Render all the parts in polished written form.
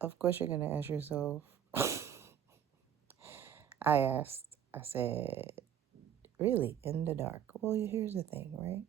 Of course, you're going to ask yourself. I said, really, in the dark? Well, here's the thing, right?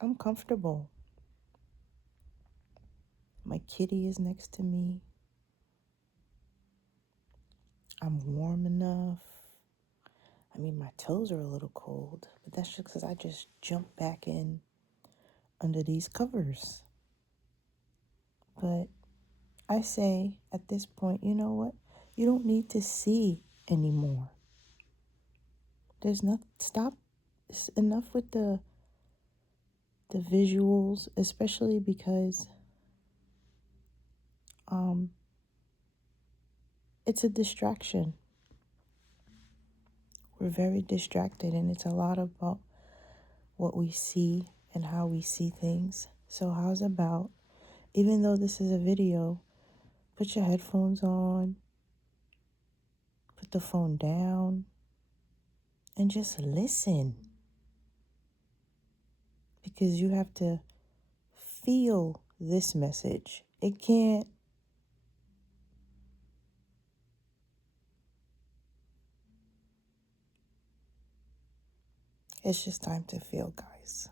I'm comfortable. My kitty is next to me. I'm warm enough. I mean, my toes are a little cold, but that's just because I just jumped back in under these covers. But I say at this point, you know what? You don't need to see anymore. There's not stop. It's enough with the visuals, especially because um it's a distraction. We're very distracted, and it's a lot about what we see and how we see things. So how's about, even though this is a video, put your headphones on, put the phone down, and just listen, because you have to feel this message. It's just time to feel, guys.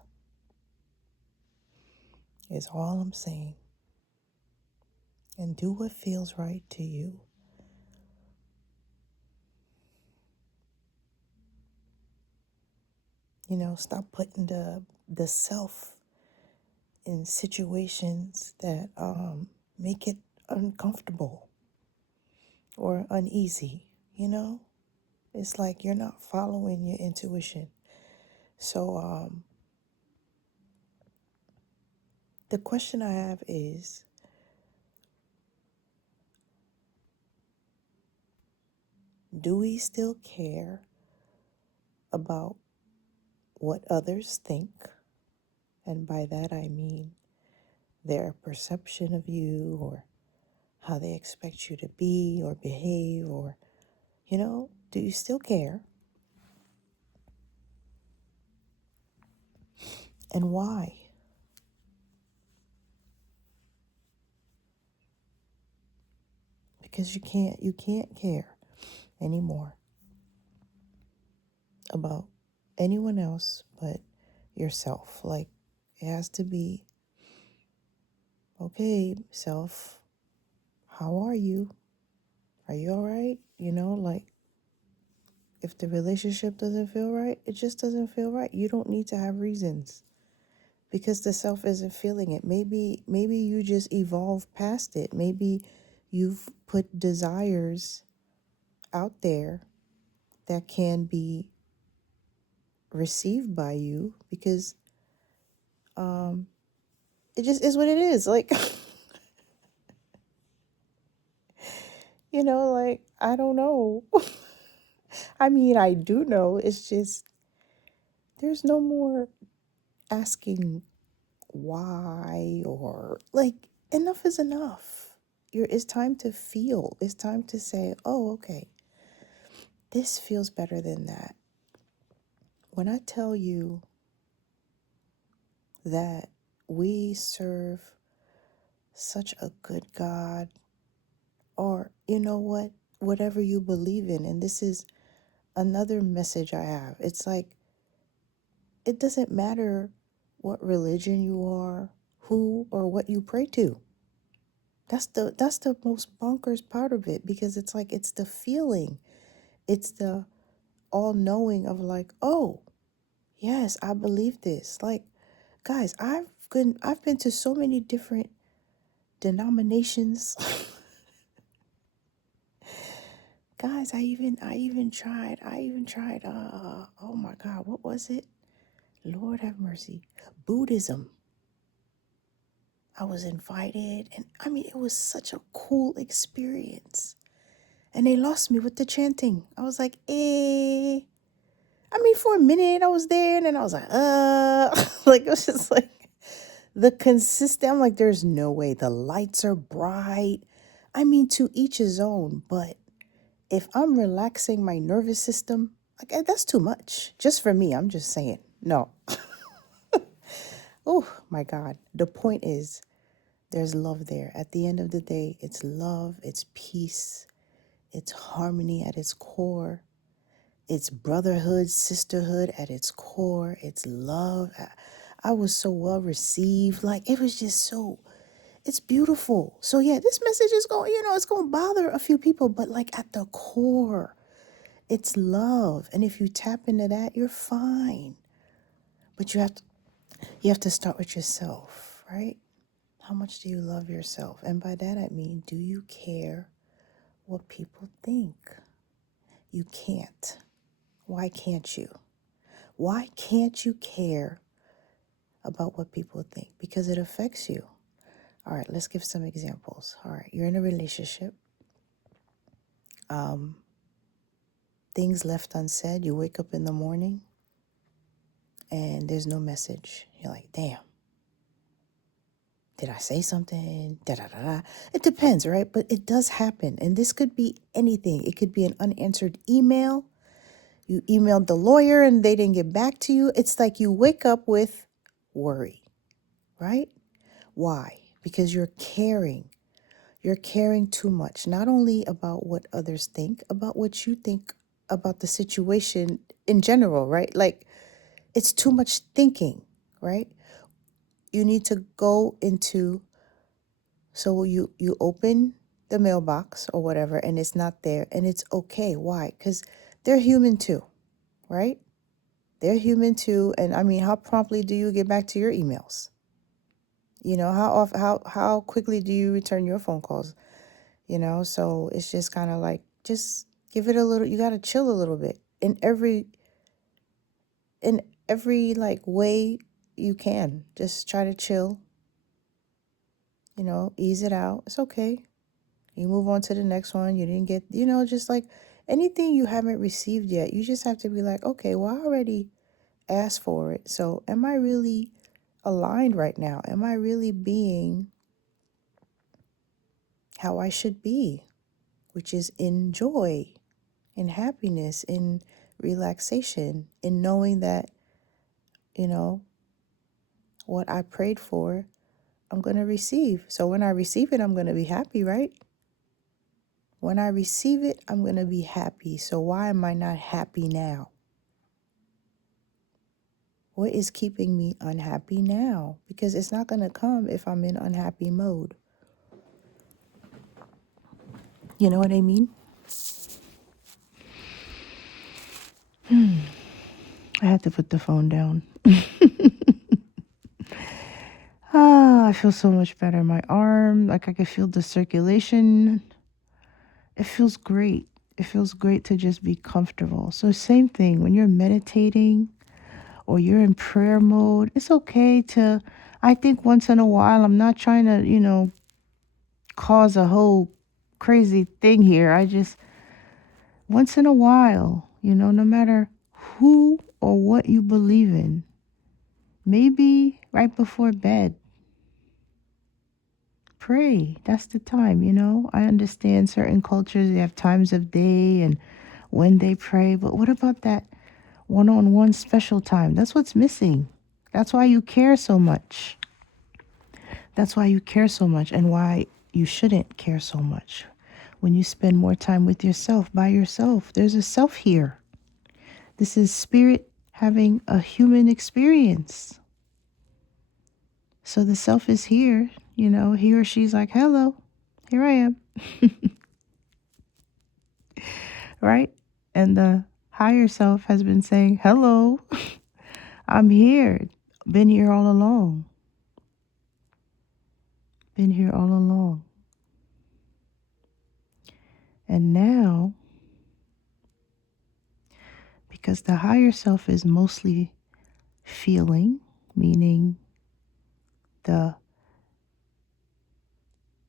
Is all I'm saying. And do what feels right to you. You know, stop putting the self in situations that make it uncomfortable or uneasy, you know? It's like you're not following your intuition. So the question I have is, do we still care about what others think? And by that I mean their perception of you, or how they expect you to be or behave, or, do you still care? And why? Because you can't care anymore about anyone else but yourself. Like, it has to be, okay, self, how are you? Are you all right? Like, if the relationship doesn't feel right, it just doesn't feel right. You don't need to have reasons, because the self isn't feeling it. Maybe you just evolve past it. Maybe you've put desires out there that can be received by you, because it just is what it is. Like, like, I don't know. I mean, I do know. It's just, there's no more asking why, or like, enough is enough. It's time to feel. It's time to say, oh, okay, this feels better than that. When I tell you that we serve such a good God, or you know what, whatever you believe in, and this is another message I have. It's like, it doesn't matter what religion you are, who or what you pray to. That's the most bonkers part of it, because it's like, it's the feeling. It's the all knowing of like, oh, yes, I believe this. Like, guys, I've been to so many different denominations. Guys, I even tried oh my God, what was it? Lord have mercy. Buddhism. I was invited, and I mean, it was such a cool experience. And they lost me with the chanting. I was like, eh. I mean, for a minute I was there, and then I was like, like, it was just like the consistent. I'm like, there's no way. The lights are bright. I mean, to each his own, but if I'm relaxing my nervous system, like, that's too much. Just for me, I'm just saying. No. Oh my God. The point is, there's love there. At the end of the day, it's love, it's peace, it's harmony at its core. It's brotherhood, sisterhood at its core. It's love. I was so well received. Like, it was just so, it's beautiful. So yeah, this message is going, it's going to bother a few people, but like at the core, it's love. And if you tap into that, you're fine. But you have to start with yourself, right? How much do you love yourself? And by that I mean, do you care what people think? You can't. Why can't you? Why can't you care about what people think? Because it affects you. All right, let's give some examples. All right, you're in a relationship. Things left unsaid. You wake up in the morning and there's no message. You're like, damn, did I say something? Da da da da. It depends, right? But it does happen. And this could be anything. It could be an unanswered email. You emailed the lawyer and they didn't get back to you. It's like you wake up with worry, right? Why? Because you're caring. You're caring too much, not only about what others think, about what you think about the situation in general, right? Like, it's too much thinking, right? You need to go into, so you open the mailbox or whatever and it's not there, and it's okay. Why? Because they're human too, right? They're human too. And I mean, how promptly do you get back to your emails? How quickly do you return your phone calls? So it's just kind of like, just give it a little, you got to chill a little bit in every like way you can. Just try to chill, ease it out. It's okay. You move on to the next one. You didn't get, just like anything you haven't received yet, you just have to be like, okay, well, I already asked for it. So am I really aligned right now? Am I really being how I should be, which is in joy, in happiness, in relaxation, in knowing that, you know, what I prayed for, I'm going to receive. So when I receive it, I'm going to be happy, right? When I receive it, I'm going to be happy. So why am I not happy now? What is keeping me unhappy now? Because it's not going to come if I'm in unhappy mode. You know what I mean? I had to put the phone down. I feel so much better. My arm, like I can feel the circulation. It feels great. It feels great to just be comfortable. So same thing, when you're meditating or you're in prayer mode, it's okay to, I think once in a while, I'm not trying to, cause a whole crazy thing here. I just, once in a while, no matter who or what you believe in, maybe right before bed, pray. That's the time. I understand certain cultures, they have times of day and when they pray, but what about that one-on-one special time? That's what's missing. That's why you care so much. That's why you care so much, and why you shouldn't care so much. When you spend more time with yourself, by yourself, there's a self here. This is spirit having a human experience. So the self is here, he or she's like, hello, here I am. Right? And the higher self has been saying, hello, I'm here. Been here all along. Been here all along. And now, because the higher self is mostly feeling, meaning the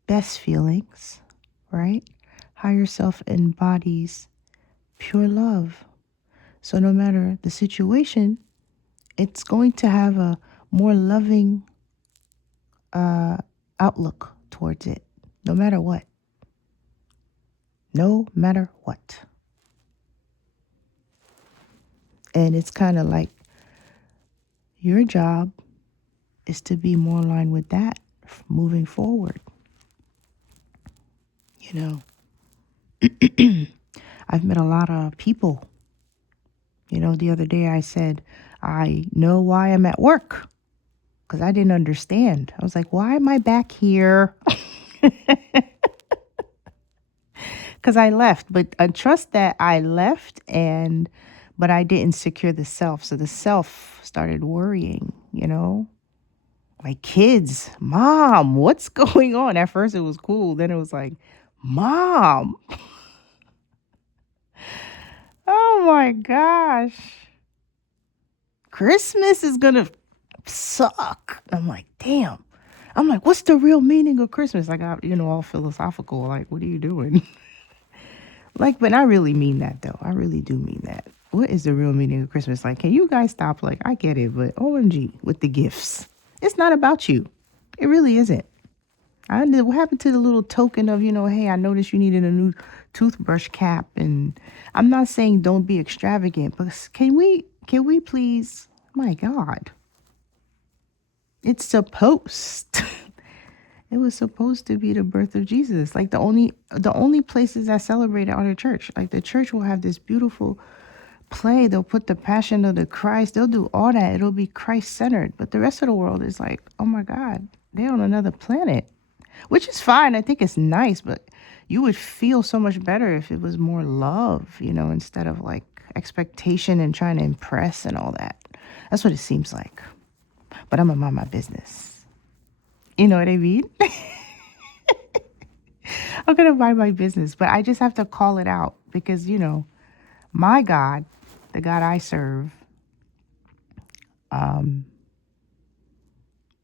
best feelings, right? Higher self embodies pure love. So no matter the situation, it's going to have a more loving outlook towards it, no matter what. No matter what. And it's kind of like your job is to be more aligned with that moving forward. You know, I've met a lot of people. You know, the other day I said, I know why I'm at work because I didn't understand. I was like, why am I back here? Because I left, but I trust that I left but I didn't secure the self. So the self started worrying, you know? My kids, Mom, what's going on? At first it was cool. Then it was like, Mom, oh my gosh. Christmas is going to suck. I'm like, damn. I'm like, what's the real meaning of Christmas? I got, all philosophical. Like, what are you doing? Like, but I really mean that though. I really do mean that. What is the real meaning of Christmas? Like, can you guys stop? Like, I get it, but OMG with the gifts. It's not about you. It really isn't. What happened to the little token of, hey, I noticed you needed a new toothbrush cap, and I'm not saying don't be extravagant, but can we please, my God, it's supposed. It was supposed to be the birth of Jesus. Like the only places that celebrate it are the church. Like the church will have this beautiful play. They'll put the passion of the Christ. They'll do all that. It'll be Christ centered. But the rest of the world is like, oh my God, they're on another planet, which is fine. I think it's nice, but you would feel so much better if it was more love, instead of like expectation and trying to impress and all that. That's what it seems like. But I'm gonna mind my business. You know what I mean? I'm going to mind my business, but I just have to call it out because, my God, the God I serve,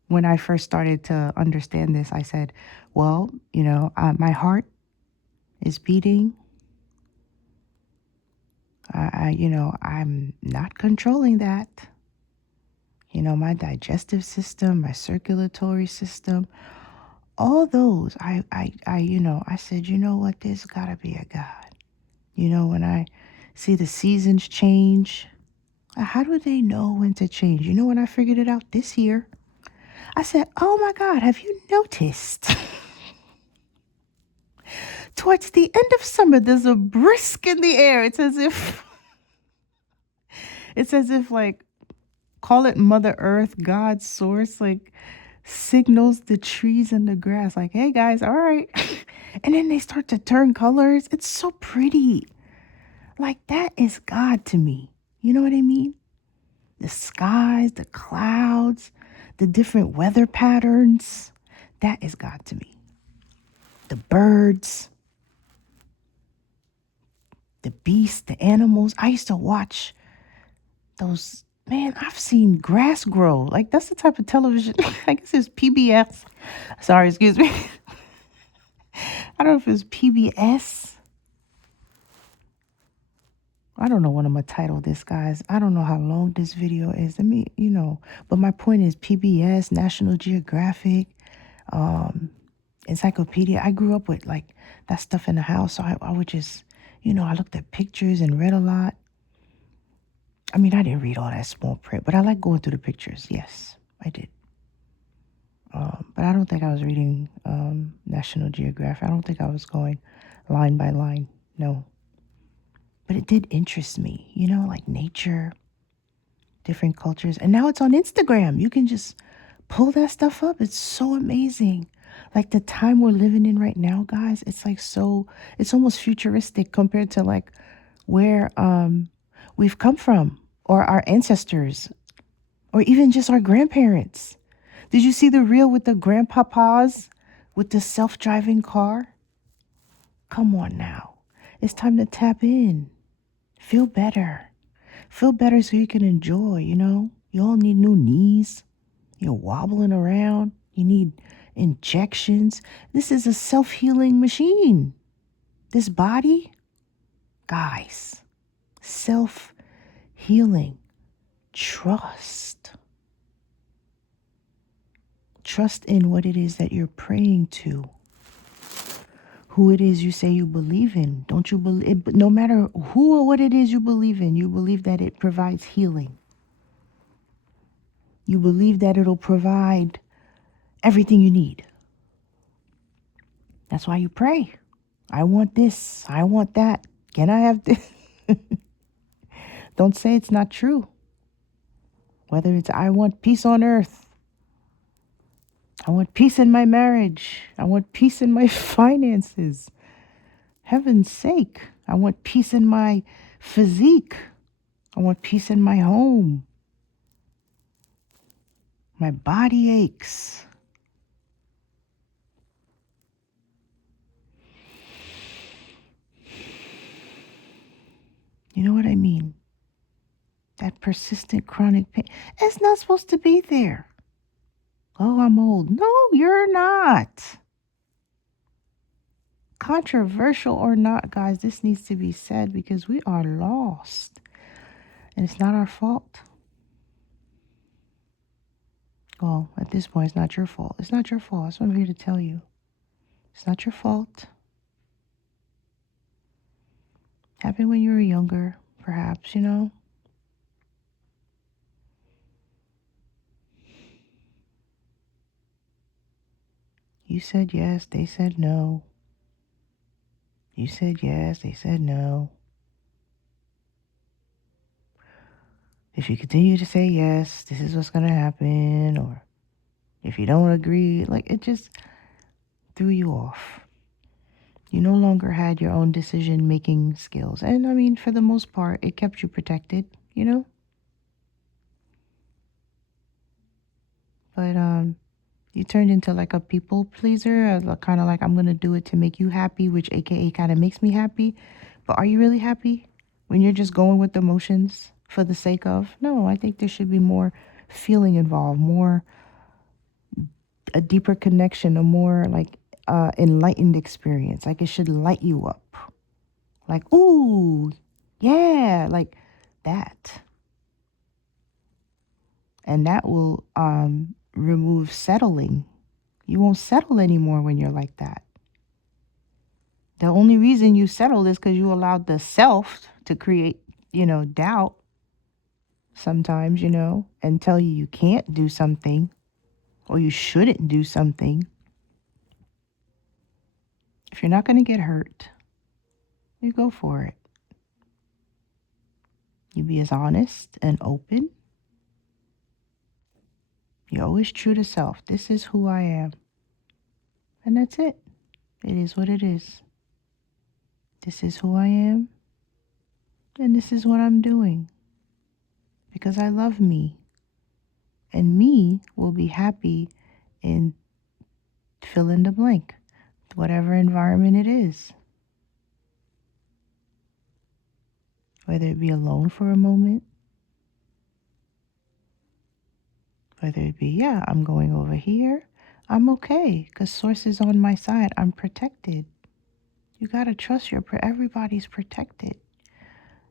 when I first started to understand this, I said, well, my heart is beating. I'm not controlling that. My digestive system, my circulatory system, all those, I said, what, there's gotta be a God. When I see the seasons change, how do they know when to change? When I figured it out this year, I said, oh my God, have you noticed? Towards the end of summer, there's a brisk in the air. It's as if like, call it Mother Earth, God's source, like signals the trees and the grass, like, hey guys, all right. And then they start to turn colors. It's so pretty. Like, that is God to me. You know what I mean? The skies, the clouds, the different weather patterns. That is God to me. The birds, the beasts, the animals. I used to watch those. Man, I've seen grass grow. Like, that's the type of television. I guess it's PBS. Sorry, excuse me. I don't know if it's PBS. I don't know what I'm going to title this, guys. I don't know how long this video is. But my point is PBS, National Geographic, Encyclopedia. I grew up with like that stuff in the house. So I would just, I looked at pictures and read a lot. I mean, I didn't read all that small print, but I like going through the pictures. Yes, I did. But I don't think I was reading National Geographic. I don't think I was going line by line. No. But it did interest me, like nature, different cultures. And now it's on Instagram. You can just pull that stuff up. It's so amazing. Like the time we're living in right now, guys, it's like it's almost futuristic compared to like where we've come from or our ancestors or even just our grandparents. Did you see the reel with the grandpapas with the self-driving car? Come on now. It's time to tap in. Feel better. Feel better so you can enjoy, You all need new knees. You're wobbling around. You need injections. This is a self-healing machine. This body, guys, self-healing. Trust. Trust in what it is that you're praying to. Who it is you say you believe in. Don't you believe, no matter who or what it is you believe in, you believe that it provides healing. You believe that it'll provide everything you need. That's why you pray. I want this. I want that. Can I have this? Don't say it's not true. Whether it's I want peace on earth, I want peace in my marriage, I want peace in my finances. Heaven's sake, I want peace in my physique. I want peace in my home. My body aches. You know what I mean? That persistent chronic pain. It's not supposed to be there. Oh, I'm old. No, you're not. Controversial or not, guys, this needs to be said because we are lost. And it's not our fault. Well, at this point, it's not your fault. It's not your fault. That's what I'm here to tell you. It's not your fault. Happened when you were younger, perhaps, you know? You said yes, they said no. You said yes, they said no. If you continue to say yes, this is what's going to happen. Or if you don't agree, like it just threw you off. You no longer had your own decision making skills. And I mean, for the most part, it kept you protected, you know? But you turned into like a people pleaser, kind of like I'm going to do it to make you happy, which AKA kind of makes me happy. But are you really happy when you're just going with the motions for the sake of? No, I think there should be more feeling involved, more a deeper connection, a more like enlightened experience. Like it should light you up. Like, ooh, yeah, like that. And that will remove settling. You won't settle anymore when you're like that. The only reason you settled is because you allowed the self to create, doubt sometimes, and tell you can't do something or you shouldn't do something. If you're not going to get hurt, you go for it. You be as honest and open. You're always true to self. This is who I am. And that's it. It is what it is. This is who I am. And this is what I'm doing. Because I love me. And me will be happy in fill in the blank, whatever environment it is. Whether it be alone for a moment, whether it be, yeah, I'm going over here, I'm okay because source is on my side. I'm protected. You got to trust everybody's protected.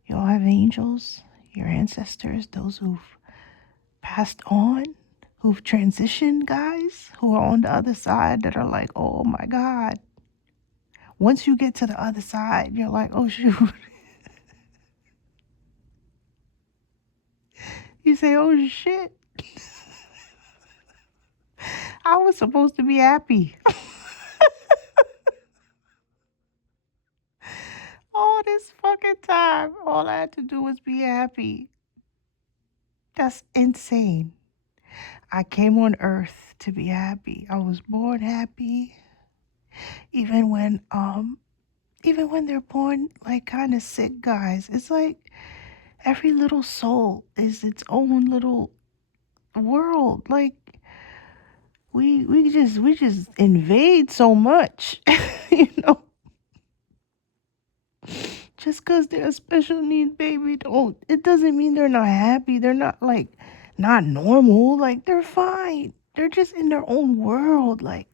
You all have angels, your ancestors, those who've passed on, who've transitioned, guys, who are on the other side that are like, oh my God. Once you get to the other side, you're like, oh shoot. You say, oh shit. I was supposed to be happy. All this fucking time, all I had to do was be happy. That's insane. I came on earth to be happy. I was born happy. Even when they're born like kind of sick, guys. It's like every little soul is its own little world. Like we just invade so much. you know just because they're a special needs baby, don't it doesn't mean they're not happy. They're not like not normal. Like they're fine. They're just in their own world. Like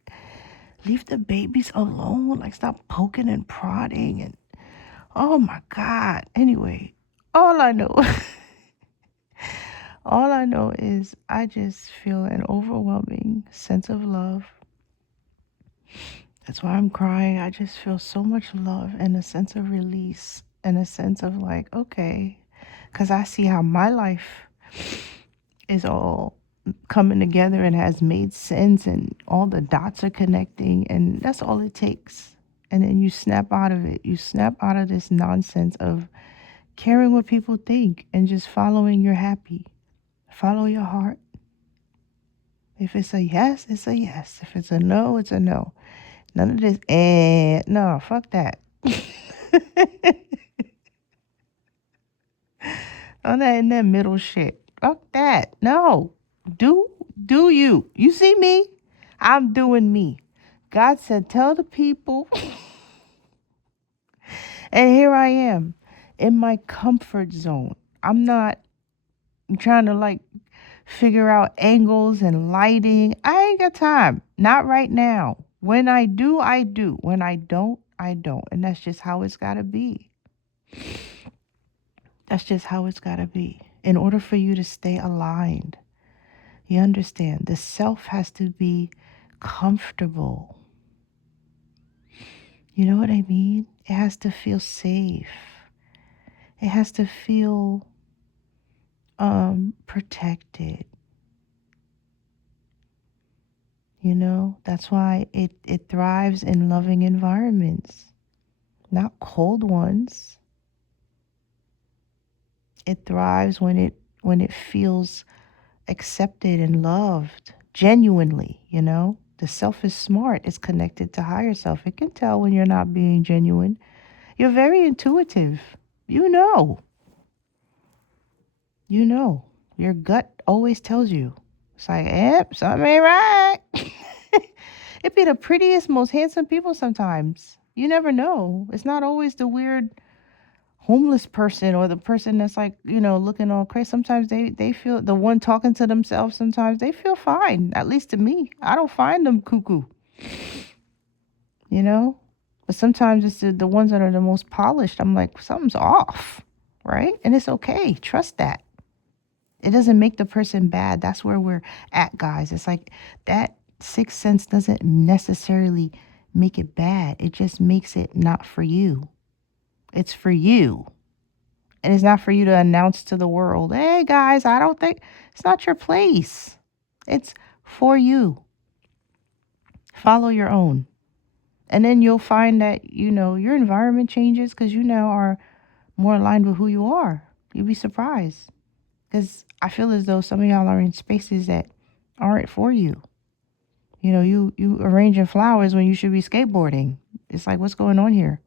leave the babies alone. Like stop poking and prodding and oh my God. Anyway, all I know all I know is I just feel an overwhelming sense of love. That's why I'm crying. I just feel so much love and a sense of release and a sense of like, okay, because I see how my life is all coming together and has made sense and all the dots are connecting, and that's all it takes. And then you snap out of it. You snap out of this nonsense of caring what people think and just following your happy. Follow your heart. If it's a yes, it's a yes. If it's a no, it's a no. None of this, no, fuck that. On that in that middle shit. Fuck that. No. Do do you. You see me? I'm doing me. God said, tell the people. And here I am in my comfort zone. I'm not trying to like figure out angles and lighting. I ain't got time. Not right now. When I do, I do. When I don't, I don't. And that's just how it's got to be. That's just how it's got to be. In order for you to stay aligned, you understand, the self has to be comfortable. You know what I mean? It has to feel safe. It has to feel protected. You know, that's why it thrives in loving environments, not cold ones. It thrives when it feels accepted and loved genuinely, you know? The self is smart. It's connected to higher self. It can tell when you're not being genuine. You're very intuitive. You know. You know. Your gut always tells you. It's like, yep, something ain't right. It be the prettiest, most handsome people sometimes. You never know. It's not always the weird homeless person or the person that's like, looking all crazy. Sometimes they feel, the one talking to themselves, sometimes they feel fine. At least to me. I don't find them cuckoo, you know? But sometimes it's the ones that are the most polished. I'm like, something's off, right? And it's okay. Trust that. It doesn't make the person bad. That's where we're at, guys. It's like that sixth sense doesn't necessarily make it bad. It just makes it not for you. It's for you. And it's not for you to announce to the world, hey, guys, I don't think it's not your place. It's for you. Follow your own. And then you'll find that, your environment changes because you now are more aligned with who you are. You'll be surprised. Because I feel as though some of y'all are in spaces that aren't for you. You arranging flowers when you should be skateboarding. It's like, what's going on here?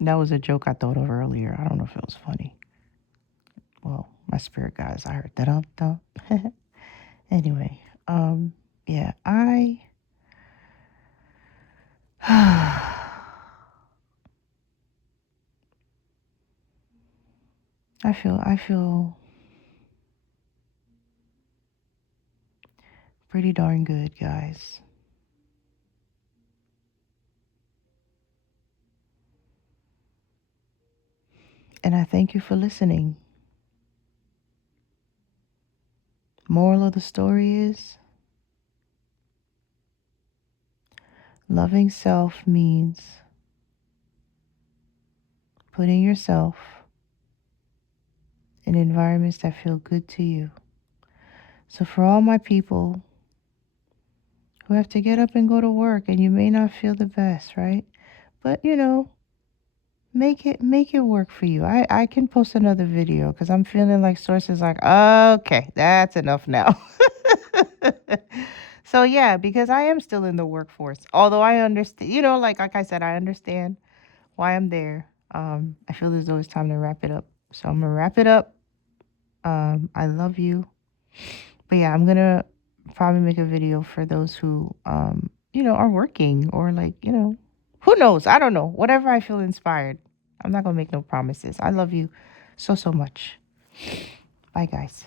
That was a joke I thought of earlier. I don't know if it was funny. Well, my spirit guys, I heard that. Anyway, yeah, I feel pretty darn good, guys. And I thank you for listening. Moral of the story is loving self means putting yourself in environments that feel good to you. So for all my people who have to get up and go to work and you may not feel the best, right? But make it work for you. I can post another video because I'm feeling like sources like, okay, that's enough now. So yeah, because I am still in the workforce. Although I understand, like I said, I understand why I'm there. I feel as though it's time to wrap it up. So I'm gonna wrap it up. I love you. But yeah, I'm gonna probably make a video for those who are working or like, who knows? I don't know. Whatever I feel inspired. I'm not gonna make no promises. I love you so much. Bye guys.